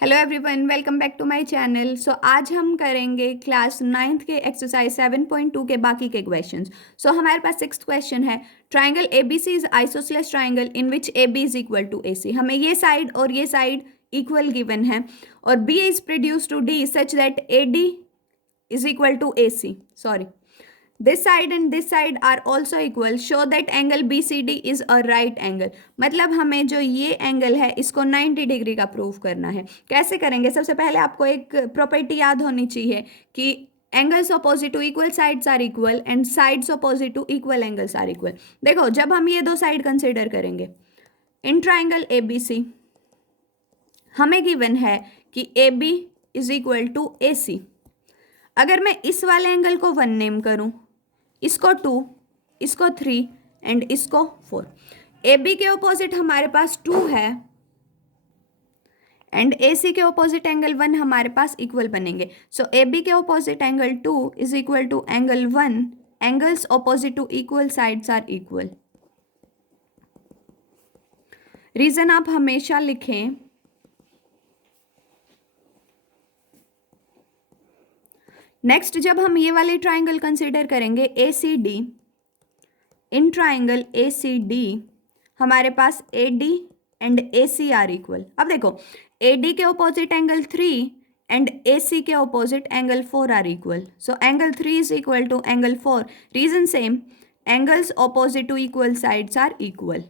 Hello everyone, welcome back to my channel. आज हम करेंगे क्लास 9th के एक्सरसाइज 7.2 के बाकी के क्वेश्चंस। हमारे पास 6th क्वेश्चन है। Triangle ABC is isosceles triangle in which A B is equal to A C. हमें ये साइड और ये साइड इक्वल गिवन है और B is produce to D such that A D is equal to A C. Sorry, this side and this side are also equal, show that angle BCD is a right angle। मतलब हमें जो ये angle है इसको 90 degree का prove करना है। कैसे करेंगे? सबसे पहले आपको एक प्रॉपर्टी याद होनी चाहिए कि angles opposite to equal sides are equal and sides opposite to equal angles are equal. देखो, जब हम ये दो साइड कंसिडर करेंगे इन ट्राइंगल ABC, हमें गिवन है कि AB is equal to AC। अगर मैं इस वाले एंगल को 1 नेम करूं, इसको 2, इसको 3 एंड इसको 4। ए बी के ऑपोजिट हमारे पास 2 है एंड ए सी के ऑपोजिट एंगल 1 हमारे पास इक्वल बनेंगे। ए बी के opposite angle 2 is equal to angle 1। Angles opposite to equal sides are equal. Reason आप हमेशा लिखें, नेक्स्ट जब हम ये वाले ट्राइंगल कंसिडर करेंगे A C D, in triangle A C D हमारे पास A D and A C are equal. अब देखो, ए डी के opposite angle 3 and A C के opposite angle 4 are equal. Angle 3 is equal to angle 4। Reason same, angles opposite to equal sides are equal.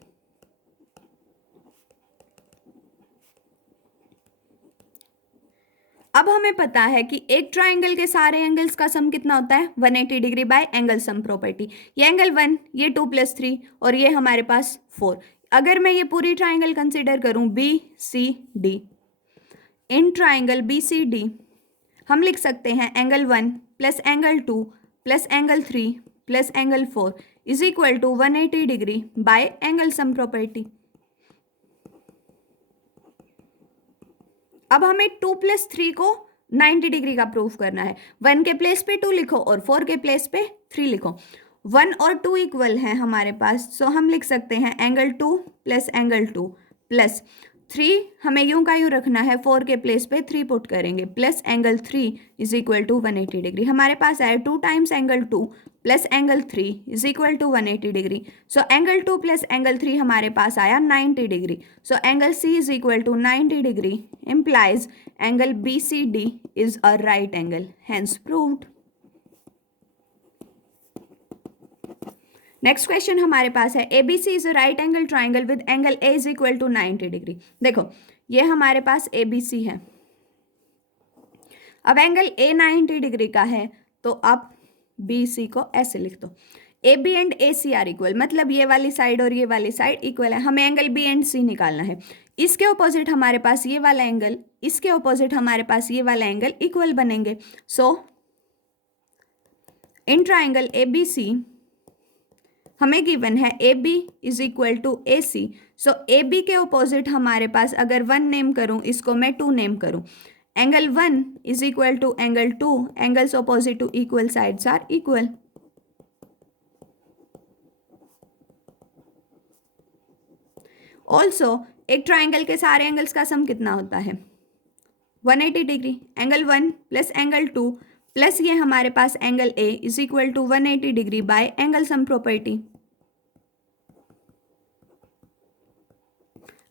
अब हमें पता है कि एक ट्राइंगल के सारे एंगल्स का सम कितना होता है? 180 degree by angle sum property. ये एंगल 1, ये 2 + 3 और ये हमारे पास 4। अगर मैं ये पूरी ट्राइंगल कंसिडर करूं B C D, in triangle B C D हम लिख सकते हैं angle 1 plus angle 2 plus angle 3 plus angle 4 is equal to 180 degree by angle sum property. अब हमें 2 + 3 को 90 डिग्री का प्रूफ करना है। 1 के प्लेस पे 2 लिखो और 4 के प्लेस पे 3 लिखो। 1 और 2 इक्वल हैं हमारे पास, हम लिख सकते हैं एंगल 2 प्लस एंगल 2 प्लस 3 हमें यूं का यूं रखना है, 4 के प्लेस पे 3 पुट करेंगे plus angle 3 is equal to 180 degree. हमारे पास आया 2 times angle 2 plus angle 3 is equal to 180 degree. Angle 2 plus angle 3 हमारे पास आया 90 degree. Angle C is equal to 90 degree implies angle BCD is a right angle, hence proved। Next question हमारे पास है ABC is a right angle triangle with angle A is equal to 90 degree. देखो, ये हमारे पास ABC है। अब angle A 90 degree का है तो आप BC को ऐसे लिख दो। AB and AC are equal, मतलब ये वाली साइड और ये वाली साइड इक्वल है। हमें एंगल B एंड C निकालना है। इसके ऑपोजिट हमारे पास ये वाला एंगल, इसके ऑपोजिट हमारे पास ये वाला एंगल इक्वल बनेंगे। इन ट्राइंगल ABC हमें गिवन है AB is equal to AC। AB के ऑपोजिट हमारे पास अगर 1 नेम करूं, इसको मैं 2 नेम करूं, angle 1 is equal to angle 2। Angles opposite to equal sides are equal. Also एक ट्राइंगल के सारे एंगल्स का सम कितना होता है? 180 degree. Angle 1 plus angle 2 plus ये हमारे पास angle A is equal to 180 degree by angle sum property.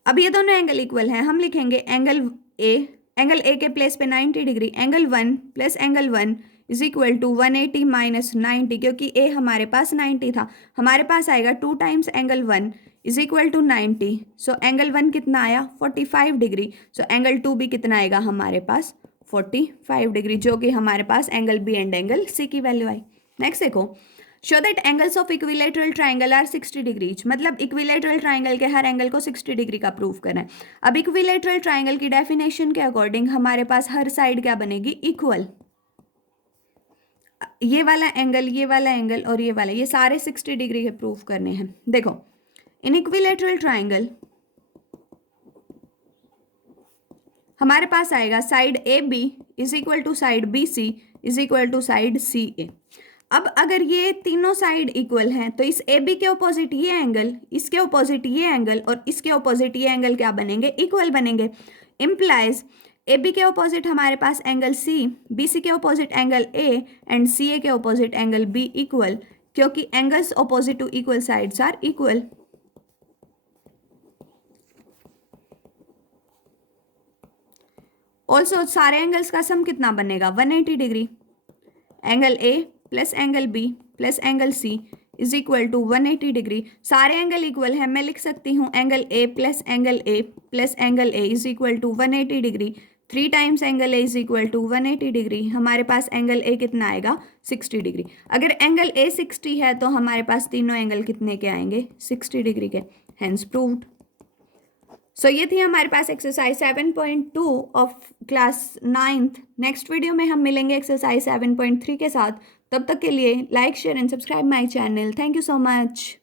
अब ये दोनों एंगल इक्वल हैं, हम लिखेंगे एंगल A के प्लेस पे 90 degree. Angle 1 plus angle 1 is equal to 180 minus 90, क्योंकि A हमारे पास 90 था। हमारे पास आएगा 2 times angle 1 is equal to 90। Angle 1 कितना आया? 45 डिग्री। एंगल 2 भी कितना आएगा हमारे पास? 45 डिग्री, जो कि हमारे पास angle B and angle C की वैल्यू आई। नेक्स्ट देखो, show that angles of equilateral triangle are 60 degree, मतलब इक्विलेटरल ट्राइंगल के हर एंगल को 60 डिग्री का प्रूफ करना है। अब इक्विलेटरल ट्राइंगल की डेफिनेशन के अकॉर्डिंग हमारे पास हर साइड क्या बनेगी? इक्वल। ये वाला एंगल, ये वाला एंगल और ये वाला, ये सारे 60 डिग्री के प्रूफ करने हैं। देखो, इन इक्विलेटरल ट्राइंगल हमारे पास आएगा side AB is equal to side BC is equal to side CA। अब अगर ये तीनों साइड इक्वल हैं तो इस AB के ऑपोजिट ये एंगल, इसके ऑपोजिट ये एंगल और इसके ऑपोजिट ये एंगल क्या बनेंगे? इक्वल बनेंगे। इम्प्लाइज ए बी के ऑपोजिट हमारे पास एंगल सी, बी सी के opposite angle A and C A के ऑपोजिट एंगल बी इक्वल, क्योंकि angles opposite to equal sides are equal. Also सारे एंगल्स का सम कितना बनेगा 180 degree. Angle A plus angle B plus angle C is equal to 180 degree. सारे angle equal है, मैं लिख सकती हूँ angle A plus angle A plus angle A is equal to 180 degree. 3 times angle A is equal to 180 degree. हमारे पास angle A कितना आएगा 60 डिग्री। अगर एंगल ए 60 है तो हमारे पास तीनों एंगल कितने के आएंगे 60 डिग्री के। Hence proved. सो ये थी हमारे पास exercise 7.2 of class 9th। Next video में हम मिलेंगे एक्सरसाइज 7.3 के साथ। तब तक के लिए like share and subscribe my channel. Thank you so much.